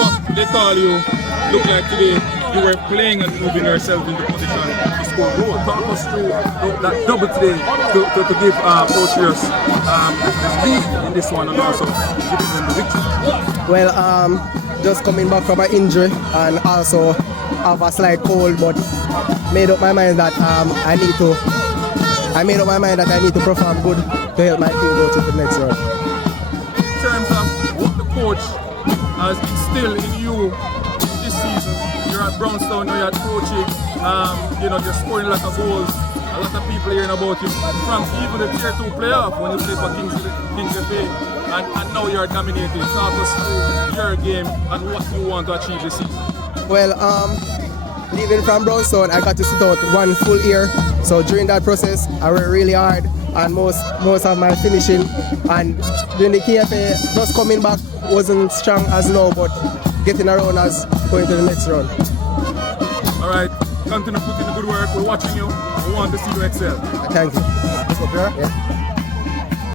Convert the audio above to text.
what they call you look like today. You were playing and moving yourself into position to score goal. Talk us through that double today to give Poachers the lead in this one and also giving them the victory. Well, just coming back from an injury and also have a slight cold, but made up my mind that I need to perform good to help my team go to the next round. In terms of what the coach has instilled in you this season, you're at Brownstown, you're at Coachy, you're scoring a lot of goals. A lot of people hearing about you from even the Tier 2 playoff when you play for Kings FA, and now you're dominating. Talk us through your game and what you want to achieve this season. Well, leaving from Brownstown, I got to sit out 1 full year. So during that process, I worked really hard, and most of my finishing and during the KFA, just coming back wasn't strong as now, but getting around as going to the next round. All right, continue putting the good work. We're watching you. We want to see you excel. Thank you. Let's go, Pierre. Yeah.